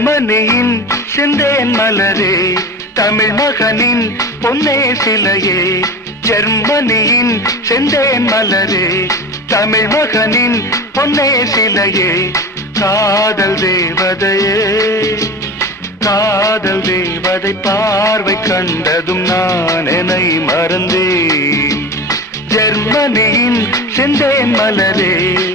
ஜெர்மனியின் செந்தேன் மலரே, தமிழ் மகனின் பொன்னே சிலையே. ஜெர்மனியின் செந்தேன் மலரே, தமிழ் மகனின் பொன்னே சிலையே. காதல் தேவதையே, காதல் தேவதை பார்வை கண்டதும் நான் என்னை மறந்தேன். ஜெர்மனியின் செந்தேன் மலரே.